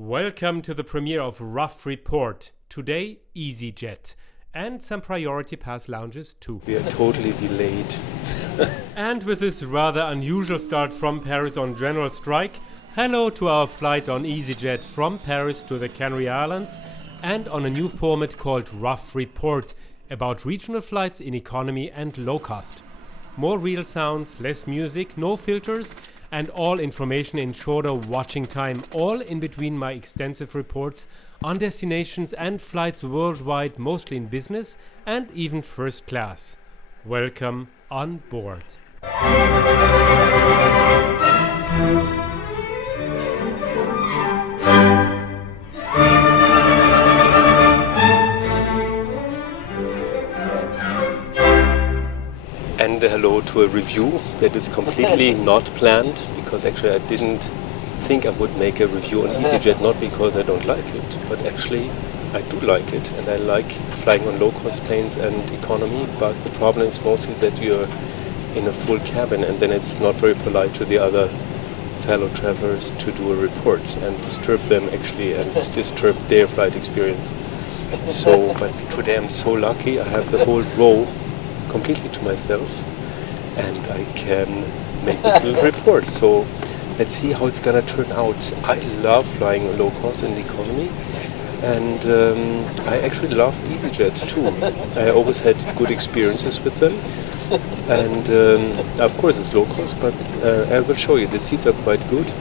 Welcome to the premiere of Rough Report. Today, EasyJet. And some priority pass lounges too. We are totally delayed. And with this rather unusual start from Paris on general strike, hello to our flight on EasyJet from Paris to the Canary Islands and on a new format called Rough Report about regional flights in economy and low cost. More real sounds, less music, no filters, and all information in shorter watching time, all in between my extensive reports on destinations and flights worldwide, mostly in business and even first class. Welcome on board. And hello to a review that is completely not planned, because actually I didn't think I would make a review on EasyJet, not because I don't like it, but actually I do like it, and I like flying on low-cost planes and economy, but the problem is mostly that you're in a full cabin and then it's not very polite to the other fellow travelers to do a report and disturb them actually and disturb their flight experience. So, but today I'm so lucky, I have the whole row completely to myself and I can make this little report. So let's see how it's gonna turn out. I love flying low cost and economy, and I actually love EasyJet too. I always had good experiences with them, and of course it's low cost, but I will show you the seats are quite good.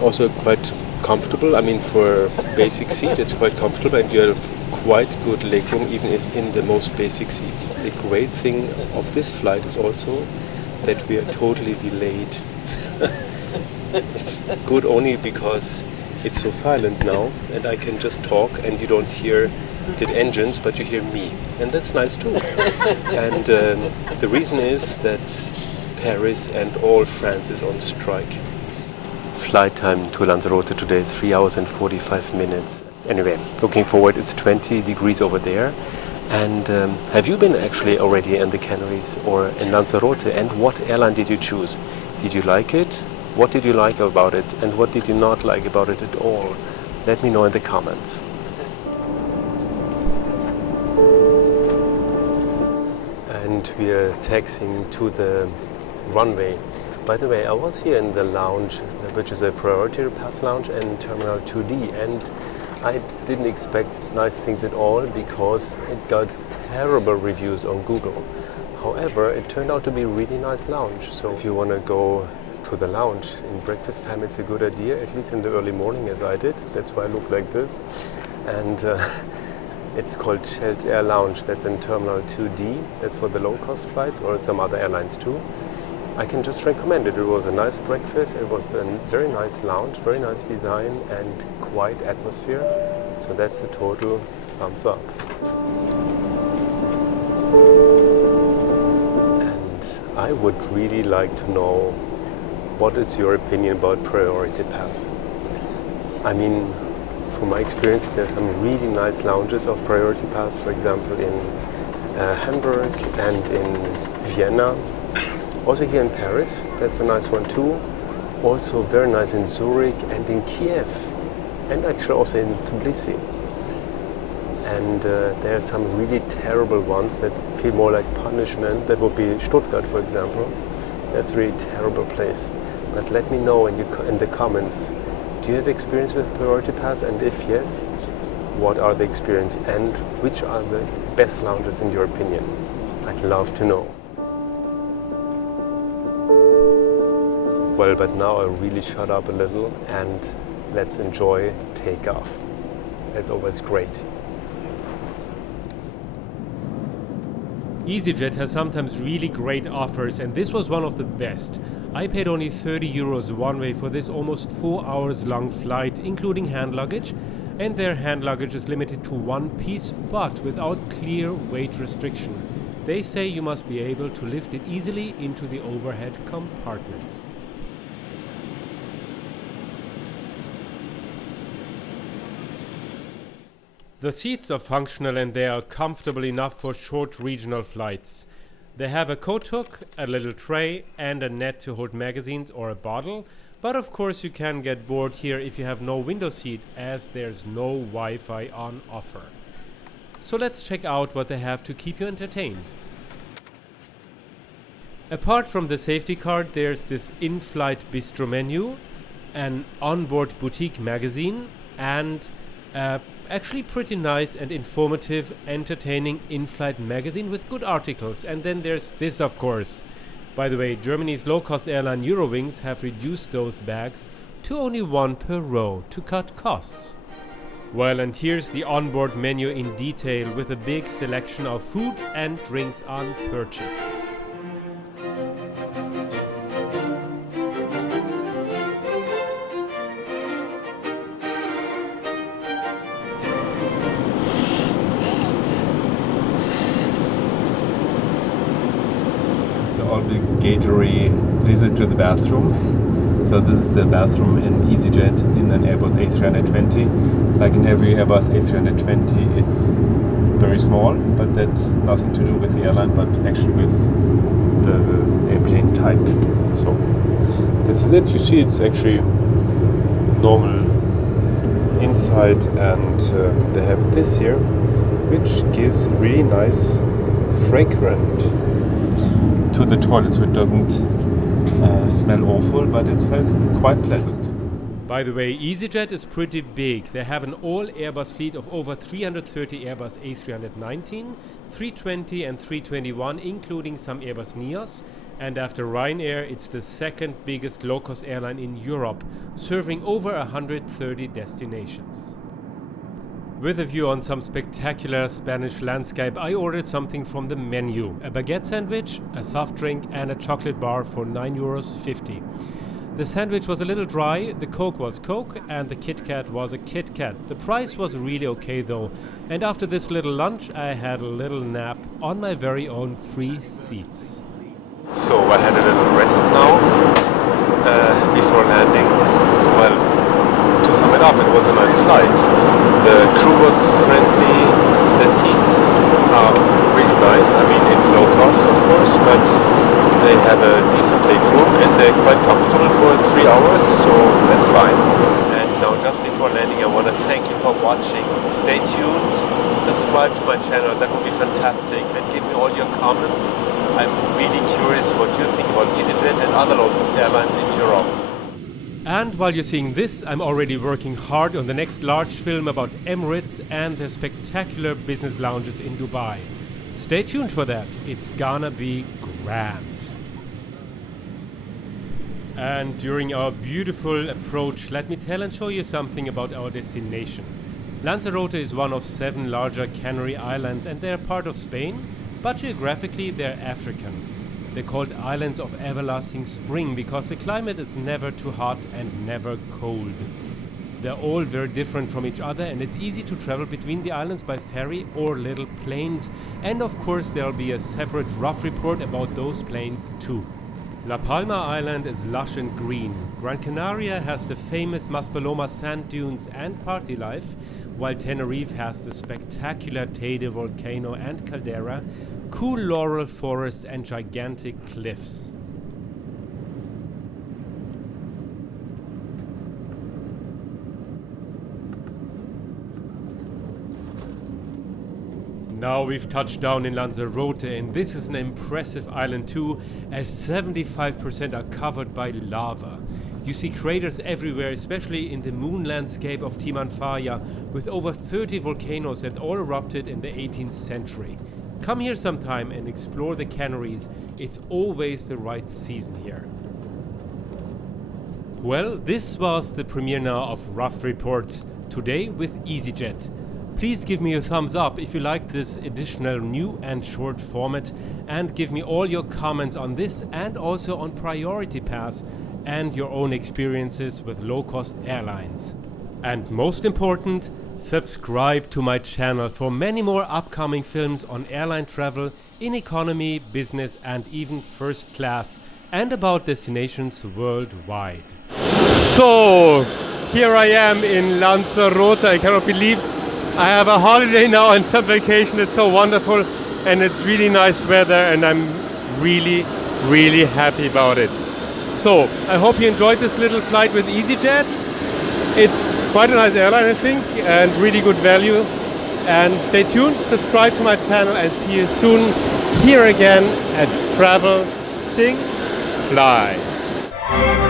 Also quite comfortable. I mean, for a basic seat it's quite comfortable, and you have quite good legroom even in the most basic seats. The great thing of this flight is also that we are totally delayed. It's good only because it's so silent now and I can just talk and you don't hear the engines, but you hear me, and that's nice too. And the reason is that Paris and all France is on strike. Flight time to Lanzarote today is 3 hours and 45 minutes. Anyway, looking forward, it's 20 degrees over there. And have you been actually already in the Canaries or in Lanzarote? And what airline did you choose? Did you like it? What did you like about it? And what did you not like about it at all? Let me know in the comments. And we are taxiing to the runway. By the way, I was here in the lounge, which is a priority pass lounge in Terminal 2D, and I didn't expect nice things at all because it got terrible reviews on Google. However, it turned out to be a really nice lounge. So if you want to go to the lounge in breakfast time, it's a good idea, at least in the early morning as I did. That's why I look like this. And it's called Shelled Air Lounge. That's in Terminal 2D. That's for the low-cost flights or some other airlines too. I can just recommend it. It was a nice breakfast, it was a very nice lounge, very nice design and quiet atmosphere. So that's a total thumbs up. And I would really like to know, what is your opinion about priority pass? I mean, from my experience, there's some really nice lounges of priority pass, for example in Hamburg and in Vienna. Also here in Paris, that's a nice one too. Also very nice in Zurich and in Kiev, and actually also in Tbilisi. And there are some really terrible ones that feel more like punishment. That would be Stuttgart, for example. That's a really terrible place. But let me know in the comments, do you have experience with priority pass? And if yes, what are the experience and which are the best lounges in your opinion? I'd love to know. Well, but now I really shut up a little and let's enjoy takeoff. It's always great. EasyJet has sometimes really great offers, and this was one of the best. I paid only 30 euros one way for this almost 4 hours long flight, including hand luggage, and their hand luggage is limited to one piece, but without clear weight restriction. They say you must be able to lift it easily into the overhead compartments. The seats are functional and they are comfortable enough for short regional flights. They have a coat hook, a little tray and a net to hold magazines or a bottle, But of course you can get bored here if you have no window seat, as there's no Wi-Fi on offer. So let's check out what they have to keep you entertained. Apart from the safety card, there's this in-flight bistro menu, an onboard boutique magazine, and actually pretty nice and informative, entertaining in-flight magazine with good articles. And then there's this, of course. By the way, Germany's low-cost airline Eurowings have reduced those bags to only one per row to cut costs. Well, and here's the onboard menu in detail with a big selection of food and drinks on purchase. Obligatory visit to the bathroom. So this is the bathroom in EasyJet in an Airbus A320. Like in every Airbus A320, it's very small, but that's nothing to do with the airline, but actually with the airplane type. So this is it. You see, it's actually normal inside, and they have this here, which gives really nice fragrance to the toilet, so it doesn't smell awful, but it smells quite pleasant. By the way, EasyJet is pretty big. They have an all-Airbus fleet of over 330 Airbus A319, 320 and 321, including some Airbus Neos. And after Ryanair, it's the second biggest low-cost airline in Europe, serving over 130 destinations. With a view on some spectacular Spanish landscape, I ordered something from the menu. A baguette sandwich, a soft drink and a chocolate bar for €9.50. The sandwich was a little dry, the Coke was Coke and the Kit Kat was a Kit Kat. The price was really okay though, and after this little lunch I had a little nap on my very own 3 seats. So I had a little rest now before landing. Well, to sum it up, it was a nice flight. The crew was friendly, the seats are really nice. I mean, it's low cost, of course, but they have a decent leg room and they're quite comfortable for 3 hours, so that's fine. And now, just before landing, I want to thank you for watching. Stay tuned, subscribe to my channel, that would be fantastic, and give me all your comments. I'm really curious what you think about EasyJet and other low-cost airlines in Europe. And while you're seeing this, I'm already working hard on the next large film about Emirates and their spectacular business lounges in Dubai. Stay tuned for that, it's gonna be grand. And during our beautiful approach, let me tell and show you something about our destination. Lanzarote is one of 7 larger Canary islands and they're part of Spain, but geographically they're African. They're called Islands of Everlasting Spring because the climate is never too hot and never cold. They're all very different from each other and it's easy to travel between the islands by ferry or little planes. And of course there'll be a separate rough report about those planes too. La Palma Island is lush and green. Gran Canaria has the famous Maspalomas sand dunes and party life, while Tenerife has the spectacular Teide volcano and caldera, cool laurel forests and gigantic cliffs. Now we've touched down in Lanzarote and this is an impressive island too, as 75% are covered by lava. You see craters everywhere, especially in the moon landscape of Timanfaya, with over 30 volcanoes that all erupted in the 18th century. Come here sometime and explore the Canaries. It's always the right season here. Well, this was the premiere now of Rough Reports, today with EasyJet. Please give me a thumbs up if you like this additional new and short format, and give me all your comments on this and also on Priority Pass and your own experiences with low-cost airlines. And most important, subscribe to my channel for many more upcoming films on airline travel in economy, business and even first class, and about destinations worldwide. So, here I am in Lanzarote. I cannot believe I have a holiday now and some vacation. It's so wonderful and it's really nice weather and I'm really happy about it. So, I hope you enjoyed this little flight with EasyJet. It's quite a nice airline, I think, and really good value. And stay tuned, subscribe to my channel, and see you soon here again at Travel, Sing, Fly.